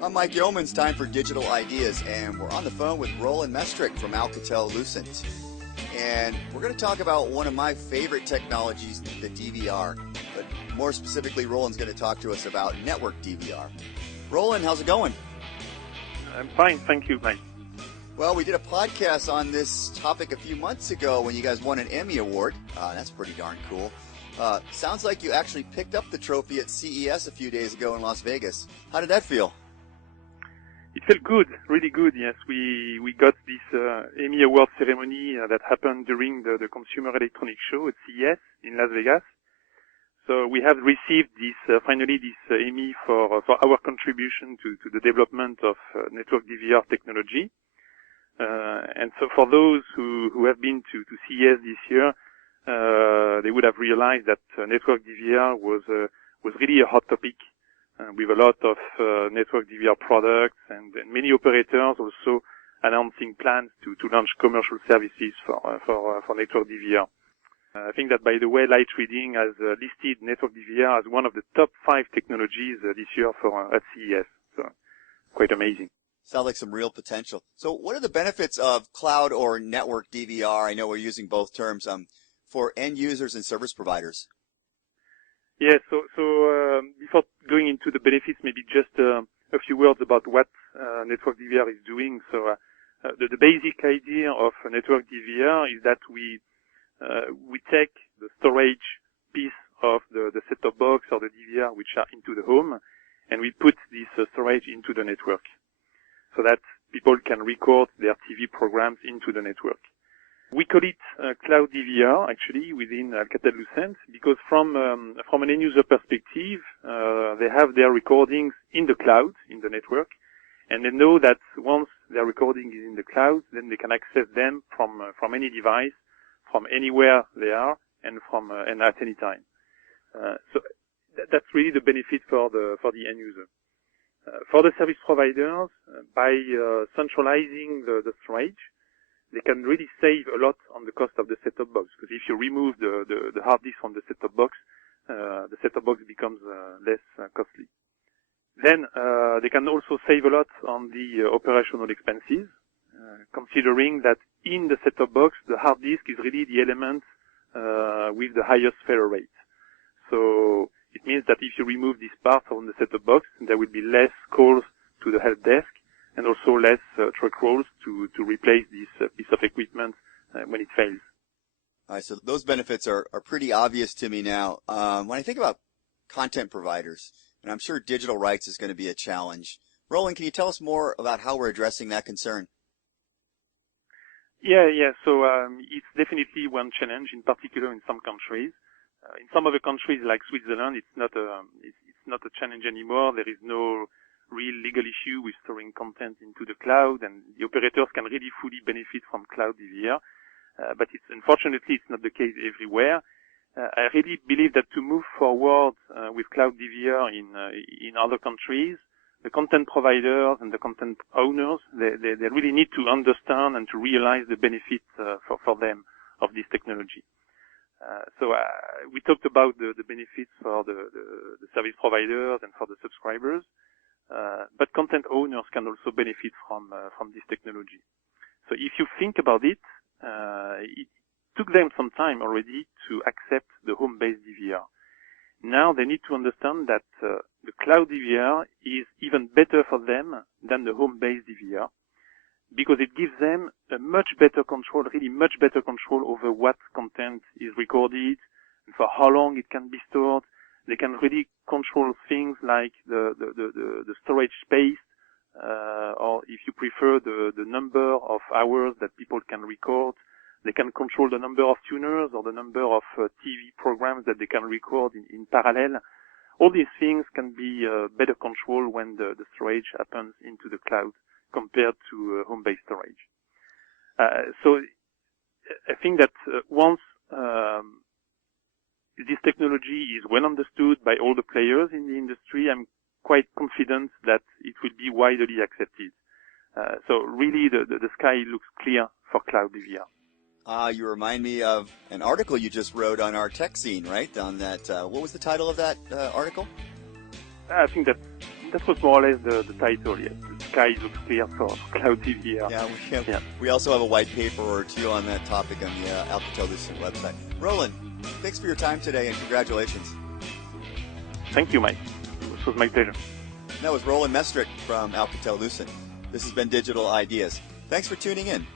I'm Mike Yeoman's time for Digital Ideas, and we're on the phone with Roland Mestric from Alcatel-Lucent. And we're going to talk about one of my favorite technologies, the DVR. But more specifically, Roland's going to talk to us about Network DVR. Roland, how's it going? I'm fine, thank you, Mike. Well, we did a podcast on this topic a few months ago when you guys won an Emmy Award. That's pretty darn cool. Sounds like you actually picked up the trophy at CES a few days ago in Las Vegas. How did that feel? It felt good, really good, yes. We got this Emmy Award ceremony that happened during the Consumer Electronics Show at CES in Las Vegas. So we have received this, finally this Emmy for our contribution to the development of Network DVR technology. And so for those who have been to CES this year, they would have realized that Network DVR was really a hot topic. With a lot of Network DVR products and many operators also announcing plans to launch commercial services for Network DVR. I think that, by the way, Light Reading has listed Network DVR as one of the top 5 technologies this year at CES. So quite amazing. Sounds like some real potential. So what are the benefits of cloud or network DVR? I know we're using both terms for end users and service providers. Yeah, so before going into the benefits, maybe just a few words about what Network DVR is doing. So the basic idea of Network DVR is that we take the storage piece of the set-top box or the DVR which are into the home, and we put this storage into the network so that people can record their TV programs into the network. We call it Cloud DVR, actually, within Alcatel-Lucent, because from an end-user perspective, they have their recordings in the cloud, in the network, and they know that once their recording is in the cloud, then they can access them from any device, from anywhere they are, and at any time. So that's really the benefit for the end-user. For the service providers, by centralizing the storage, they can really save a lot on the cost of the set-top box, because if you remove the hard disk from the set-top box becomes less costly. Then they can also save a lot on the operational expenses, considering that in the set-top box, the hard disk is really the element with the highest failure rate. So it means that if you remove this part from the set-top box, there will be less calls to the help desk, and also less truck rolls to replace this piece of equipment when it fails. All right, so those benefits are pretty obvious to me now. When I think about content providers, and I'm sure digital rights is going to be a challenge. Roland, can you tell us more about how we're addressing that concern? Yeah. So it's definitely one challenge, in particular in some countries. In some other countries like Switzerland, it's not a challenge anymore. There is no real legal issue with storing content into the cloud, and the operators can really fully benefit from Cloud DVR. But unfortunately, it's not the case everywhere. I really believe that to move forward with Cloud DVR in other countries, the content providers and the content owners, they really need to understand and to realize the benefit for them of this technology. So we talked about the benefits for the service providers and for the subscribers. But content owners can also benefit from this technology. So if you think about it, it took them some time already to accept the home-based DVR. Now they need to understand that the cloud DVR is even better for them than the home-based DVR, because it gives them a much better control, really much better control over what content is recorded and for how long it can be stored. They can really control things like the storage space, or if you prefer, the number of hours that people can record. They can control the number of tuners or the number of TV programs that they can record in parallel. All these things can be better controlled when the storage happens into the cloud compared to home-based storage. So I think that once this technology is well understood by all the players in the industry, I'm quite confident that it will be widely accepted. So really the sky looks clear for Cloud DVR. You remind me of an article you just wrote on our tech scene, right? On that, what was the title of that article? I think that That was more or less the title, yes. The sky looks clear for Cloud DVR. Yeah, we also have a white paper or two on that topic on the Alcatel-Lucent website. Roland, thanks for your time today and congratulations. Thank you, Mike. This was my pleasure. That was Roland Mestric from Alcatel-Lucent. This has been Digital Ideas. Thanks for tuning in.